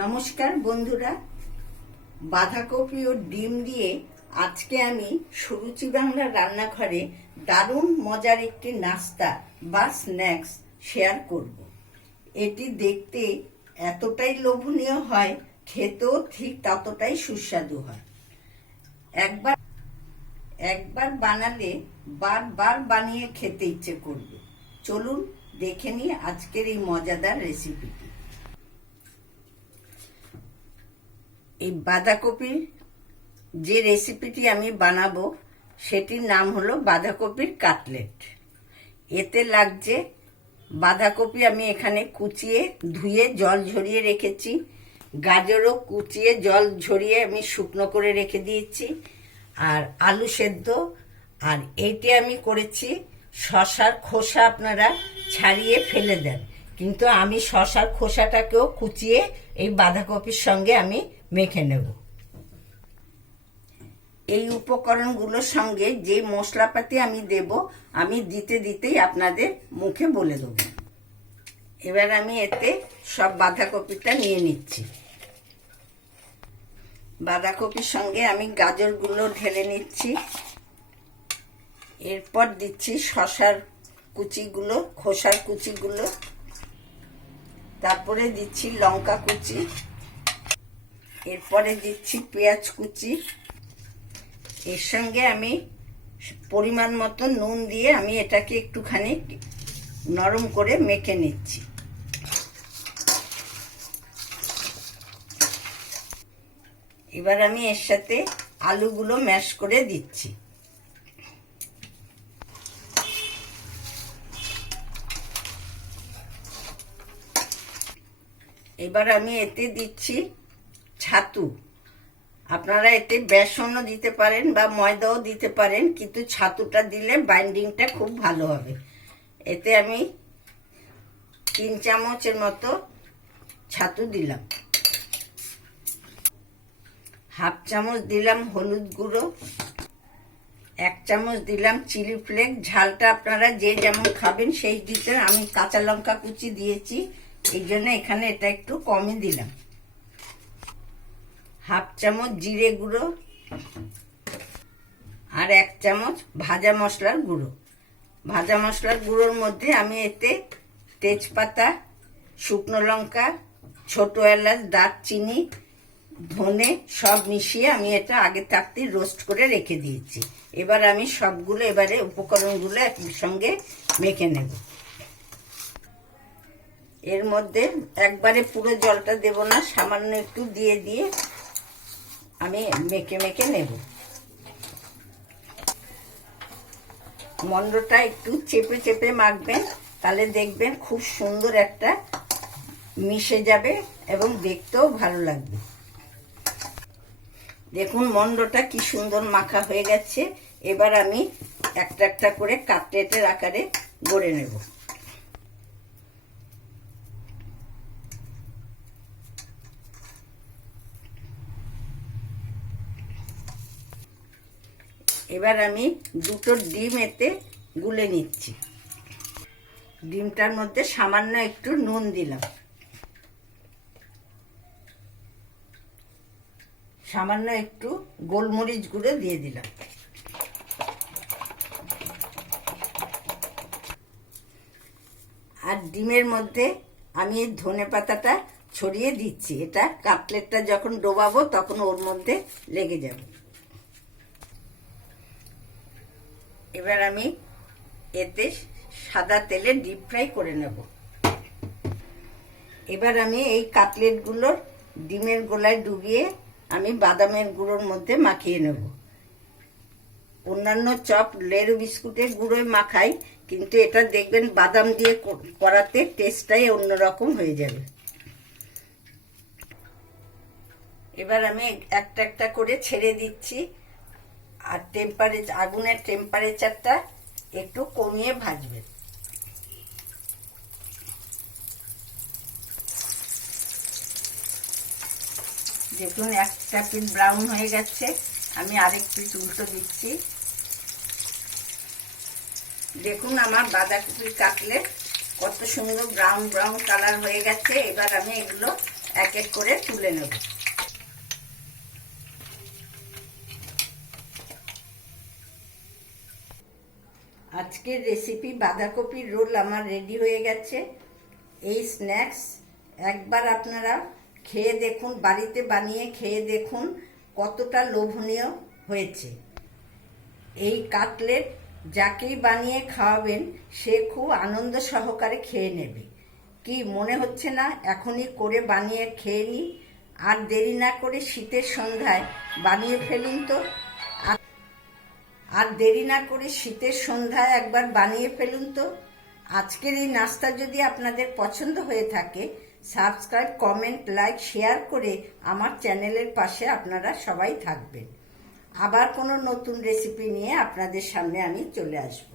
নমস্কার বন্ধুরা, বাঁধাকপি ও ডিম দিয়ে আজকে আমি সুরুচি বাংলা রান্নাঘরে দারুণ মজার একটি নাস্তা বা স্ন্যাক্স শেয়ার করব। এটি দেখতে এতটাই লোভনীয় হয়, খেতেও ঠিক ততটাই সুস্বাদু হয়। একবার বানালে বারবার বানিয়ে খেতে ইচ্ছে করবে। চলুন দেখে নিই আজকের এই মজাদার রেসিপিটি। এই বাঁধাকপির যে রেসিপিটি আমি বানাবো সেটির নাম হলো বাঁধাকপির কাটলেট। এতে লাগছে বাঁধাকপি আমি এখানে কুচিয়ে ধুয়ে জল ঝরিয়ে রেখেছি, গাজরও কুচিয়ে জল ঝরিয়ে আমি শুকনো করে রেখে দিয়েছি, আর আলু সেদ্ধ। আর এইটি আমি করেছি শসার খোসা, আপনারা ছাড়িয়ে ফেলে দেন, কিন্তু আমি শসার খোসাটাকেও কুচিয়ে এই বাঁধাকপির সঙ্গে আমি মেখে নেব। এই উপকরণগুলোর সঙ্গে যে মশলাপাতি আমি দেব, আমি দিতে দিতেই আপনাদের মুখে বলে দেব। এবার আমি এতে সব বাঁধাকপিটা নিয়ে নিচ্ছি। বাঁধাকপির সঙ্গে আমি গাজরগুলো ঢেলে নিচ্ছি, এরপর দিচ্ছি শসার কুচিগুলো, খোসার কুচিগুলো, তারপরে দিচ্ছি লঙ্কা কুচি, এরপরে দিচ্ছি পেঁয়াজ কুচি। এর সঙ্গে আমি পরিমাণ মতো নুন দিয়ে আমি এটাকে একটুখানি নরম করে মেখে নিচ্ছি। এবার আমি এর সাথে আলুগুলো ম্যাশ করে দিচ্ছি। এবার আমি এতে দিচ্ছি ছাতু। আপনারা এতে বেসনও দিতে পারেন বা ময়দাও দিতে পারেন, কিন্তু ছাতুটা দিলে বাইন্ডিংটা খুব ভালো হবে। এতে আমি 3 চামচের মতো ছাতু দিলাম। হাফ চামচ দিলাম হলুদ গুঁড়ো, 1 চামচ দিলাম চিলি ফ্লেক্স। ঝালটা আপনারা যে যেমন খাবেন সেই দিতে, আমি কাঁচা লঙ্কা কুচি দিয়েছি, এই জন্য এখানে এটা একটু কমই দিলাম। হাফ চামচ জিরে গুঁড়ো আর 1 চামচ ভাজা মশলার গুঁড়ো। ভাজা মশলার গুঁড়োর মধ্যে আমি এতে তেজপাতা, শুকনো লঙ্কা, ছোট এলাচ, দারচিনি, ধনে সব মিশিয়ে আমি এটা আগে থাকতেই রোস্ট করে রেখে দিয়েছি। এবার আমি সবগুলো উপকরণগুলো একসঙ্গে মেখে নেব। এর মধ্যে একবারে পুরো জলটা দেব না, সামান্য একটু দিয়ে দিয়ে আমি মেখে মেখে নেব। মন্ডটা একটু চেপে চেপে মাখবেন, তাহলে দেখবেন খুব সুন্দর একটা মিশে যাবে এবং দেখতেও ভালো লাগবে। দেখুন মন্ডটা কি সুন্দর মাখা হয়ে গেছে। এবার আমি একটা একটা করে কাটলেটের আকারে গড়ে নেব। এবার আমি 2টো ডিম এতে গুলে নিচ্ছি। ডিমটার মধ্যে সামান্য একটু নুন দিলাম, সামান্য একটু গোলমরিচ গুঁড়ো দিয়ে দিলাম। আর ডিমের মধ্যে আমি এই ধনেপাতাটা ছড়িয়ে দিচ্ছি। এটা কাটলেটটা যখন ডোবাবো তখন ওর মধ্যে লেগে যাবে। এবার আমি এতে সাদা তেলে ডিপ ফ্রাই করে নেব। এবার আমি এই কাটলেটগুলোর ডিমের গোলায় ডুবিয়ে আমি বাদামের গুঁড়োর মধ্যে মাখিয়ে নেব। অন্যান্য চপ লেরু বিস্কুটের গুঁড়োয় মাখাই, কিন্তু এটা দেখবেন বাদাম দিয়ে করাতে টেস্টটাই অন্যরকম হয়ে যাবে। এবার আমি একটা একটা করে ছেড়ে দিচ্ছি, আর আগুনের টেম্পারেচারটা একটু কমিয়ে ভাজবেন। দেখুন একটা পিঠ ব্রাউন হয়ে গেছে, আমি আরেক পিঠ উল্টো দিচ্ছি। দেখুন আমার বাঁধাকপির কাটলেট কত সুন্দর ব্রাউন ব্রাউন কালার হয়ে গেছে। এবার আমি এগুলো এক এক করে তুলে নেব। আজকের রেসিপি বাঁধাকপির রোল আমার রেডি হয়ে গেছে। এই স্ন্যাক্স একবার আপনারা খেয়ে দেখুন, বাড়িতে বানিয়ে খেয়ে দেখুন কতটা লোভনীয় হয়েছে। এই কাটলেট যাকেই বানিয়ে খাওয়াবেন সে খুব আনন্দ সহকারে খেয়ে নেবে। কি মনে হচ্ছে না এখনই করে বানিয়ে খেয়ে নিই? আর দেরি না করে শীতের সন্ধ্যায় বানিয়ে ফেলুন তো। আর দেরি না করে শীতের সন্ধ্যায় একবার বানিয়ে ফেলুন তো। আজকের এই নাস্তা যদি আপনাদের পছন্দ হয়ে থাকে, সাবস্ক্রাইব, কমেন্ট, লাইক, শেয়ার করে আমার চ্যানেলের পাশে আপনারা সবাই থাকবেন। আবার কোনো নতুন রেসিপি নিয়ে আপনাদের সামনে আমি চলে আসব।